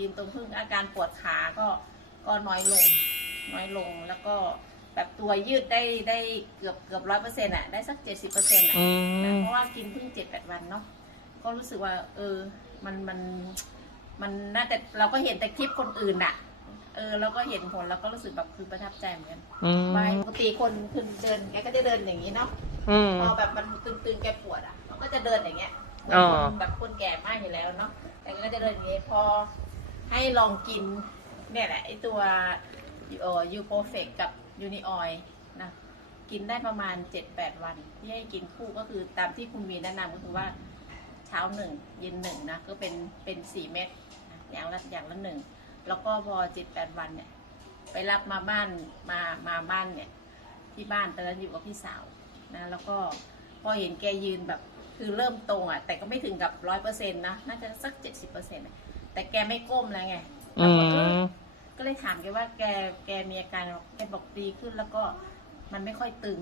ยืนตรงพึ่งอาการปวดขาก็ก็น้อยลงน้อยลงแล้วก็แบบตัวยืดได้ได้เกือบเกือบร้อยเปอร์เซ็นต์อะได้สักเจ็ดสิบเปอร์เซ็นต์อะอืนะมเพราะว่ากินเพิ่งเจ็ดแปดวันเนาะก็รู้สึกว่า เออมันมันมันน่าจะเราก็เห็นแต่คลิปคนอื่นอะ เออเราก็เห็นผลแล้วก็รู้สึกแบบคือประทับใจเหมือนกันอืมว่าปกติคนคือเดินแกก็จะเดินอย่างนี้เนาะอืมพอแบบมันตึงๆแกปวดอะมันก็จะเดินอย่างเงี้ยอ๋อแบบคนแก่มากอยู่แล้วเนาะแต่ก็จะเดินอย่างงี้พอ ให้ลองกินเนี่ยแหละไอตัวอูโปรเฟกกับยูนิออยนะกินได้ประมาณ 7-8 วัน ที่ให้กินคู่ก็คือตามที่คุณมีแนะนำก็คือว่าเช้าหนึ่งเย็นหนึ่งนะก็เป็นเป็นสี่เม็ดอย่างละอย่างละหนึ่งแล้วก็พอเจ็ดแปดวันเนี่ย ไปรับมาบ้านมามาบ้านเนี่ย ที่บ้านตอนนั้นอยู่กับพี่สาวนะแล้วก็พอเห็นแกยืนแบบคือเริ่มตรงอะแต่ก็ไม่ถึงกับร้อยเปอร์เซ็นต์นะน่าจะสักเจ็ดสิบเปอร์เซ็นต์ แต่แกไม่ก้มแล้วไงอืเราก็เออมก็เลยถามแกว่าแกแกมีอาการแกบอกดีขึ้นแล้วก็มันไม่ค่อยตึง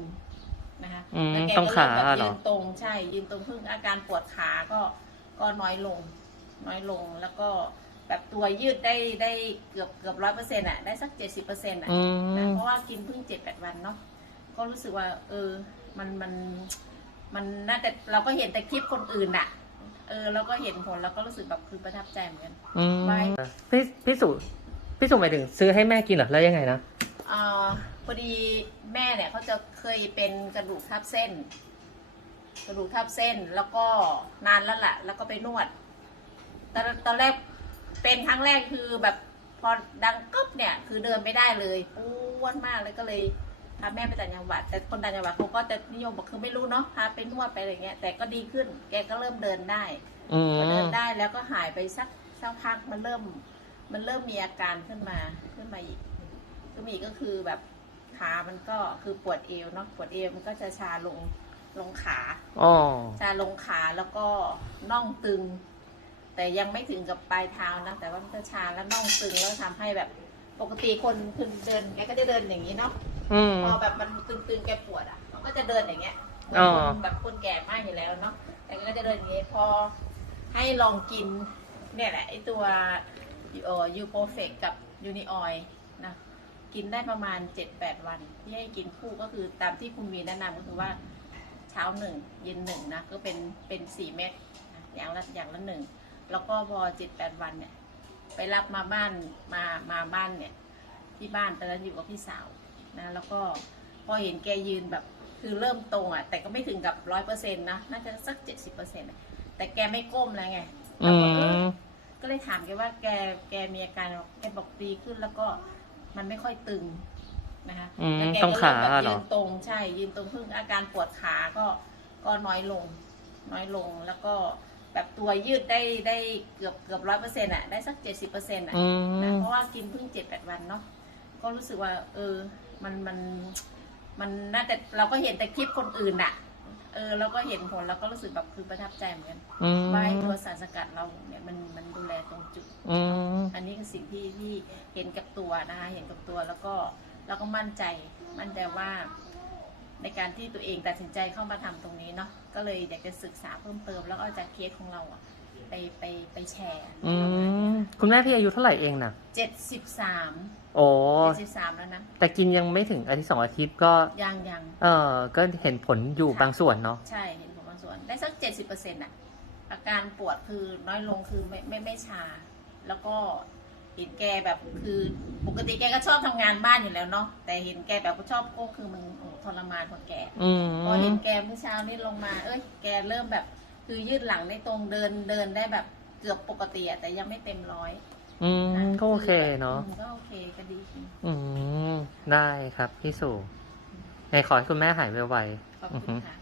นะคะอืมแล้วแกต้องก็ขาเริ่มแบบเหรยือ นตรงใช่ยืนตรงพึ่งอาการปวดขาก็ก็น้อยลง น้อยลงแล้วก็แบบตัวยืดได้ได้เกือบเกือบร้อยเปอร์เซ็นต์อะได้สักเจ็ดสิบเปอร์เซ็นต์อะ อืนะม เพราะว่ากินเพิ่งเจ็ดแปดวันเนาะก็รู้สึกว่า เออ มันมัน มันน่าจะเราก็เห็นแต่คลิปคนอื่นอะ เออเราก็เห็นผลแล้วก็รู้สึกแบบคือประทับใจเหมือนกัน อืมไว้พี่พี่สุพี่สุหมายถึงซื้อให้แม่กินเหรอแล้วยังไงนะอ่าพอดีแม่เนี่ยเขาจะเคยเป็นกระดูกทับเส้น กระดูกทับเส้นแล้วก็นานแล้วแหละแล้วก็ไปนวดตอนตอนแรกเป็นครั้งแรกคือแบบพอดังกึ๊บเนี่ย คือเดินไม่ได้เลยอ้วนมากเลยก็เลย พาแม่ไปต่างจังหวัด แต่คนต่างจังหวัดเขาก็จะนิยมบอกคือไม่รู้เนาะพาไปนวดไปอะไรเงี้ย แต่ก็ดีขึ้น แกก็เริ่มเดินได้อืมพอเดินได้แล้วก็หายไปสักสักพักมันเริ่ม มันเริ่มมีอาการขึ้นมาขึ้นมาอีกขึ้นมาอีกก็คือแบบขามันก็คือปวดเอวเนาะปวดเอวมันก็จะชาลงลงขา อ๋อชาลงขาแล้วก็น่องตึง แต่ยังไม่ถึงกับปลายเท้านะแต่ว่ามันจะชาแล้วน่องตึงแล้วทำให้แบบปกติคนคือเดินแกก็จะเดินอย่างนี้เนาะ อืม พอแบบมันตึงๆแกปวดอะมันก็จะเดินอย่างเงี้ยอ๋อคนแบบคนแก่มากอยู่แล้วเนาะแต่ก็จะเดินอย่างเงี้ยพอให้ลองกิน เนี่ยแหละไอตัวเอ่อยูโปรเฟกกับยูนิออยนะกินได้ประมาณ 7-8 วัน ที่ให้กินคู่ก็คือตามที่คุณมีแนะนำก็คือว่าเช้าหนึ่งเย็นหนึ่งนะก็เป็นเป็นสี่เม็ดนะอย่างละอย่างละหนึ่ง แล้วก็พอ7-8วันเนี่ย ไปรับมาบ้านมามาบ้านเนี่ย ที่บ้านตอนนั้นอยู่กับพี่สาว นะแล้วก็พอเห็นแกยืนแบบคือเริ่มตรงอะ แต่ก็ไม่ถึงกับร้อยเปอร์เซ็นต์นะ น่าจะสักเจ็ดสิบเปอร์เซ็นต์แต่แกไม่ก้มแล้วไงอืเราก็เออมก็เลยถามแกว่าแกแกมีอาการแกบอกดีขึ้นแล้วก็มันไม่ค่อยตึงนะคะอืมแล้วแกต้องก็ขาเริ่มแบบเหรยือ นตรงใช่ยืนตรงพึ่งอาการปวดขาก็ก็น้อยลง น้อยลงแล้วก็แบบตัวยืดได้ได้เกือบเกือบร้อยเปอร์เซ็นต์อะได้สักเจ็ดสิบเปอร์เซ็นต์อะ อืนะม เพราะว่ากินเพิ่งเจ็ดแปดวันเนาะก็รู้สึกว่า เออ มันมันมันน่าจะเราก็เห็นแต่คลิปคนอื่นอะเออเราก็เห็นผลแล้วก็รู้สึกแบบคือประทับใจเหมือนกันอืม ว่าไอ้ตัวสารสกัดเราเนี่ยมันมันดูแลตรงจุด อืม อันนี้คือสิ่งที่ที่เห็นกับตัวนะคะเห็นกับตัวแล้วก็แล้วก็มั่นใจมั่นใจว่า ในการที่ตัวเองตัดสินใจเข้ามาทำตรงนี้เนาะก็เลยอยากจะศึกษาเพิ่มเติมแล้วก็เอาจากเคสของเราอะ ไปไปไปแชร์อืมคุณแม่พี่อายุเท่าไหร่เองน่ะเจ็ดสิบสามโอ้เจ็ดสิบสามแล้วนะ แต่กินยังไม่ถึงอาทิตย์สองอาทิตย์ก็ยังยังเออก็เห็นผลอยู่บางส่วนเนาะใช่เห็นผลบางส่วน ได้สักเจ็ดสิบเปอร์เซ็นต์อะอาการปวดคือน้อยลงคือไม่ไม่ไม่ชา แล้วก็เห็นแกแบบคือปกติแกก็ชอบทำงานบ้านอยู่แล้วเนาะแต่เห็นแกแบบชอบโก้คือมันโอ้ทรมานคนแก่อืมพอเห็นแกเมื่อเช้านี้ลงมา เอ้ยแกเริ่มแบบ คือยืดหลังได้ตรงเดินเดินได้แบบเกือบปกติอะแต่ยังไม่เต็มร้อยอืมนะก็โอเคเนาะอืมก็โอเคก็ดีจริงอืมได้ครับพี่สุไงขอให้คุณแม่หายไวขอบๆอือคุฮึณค่ะ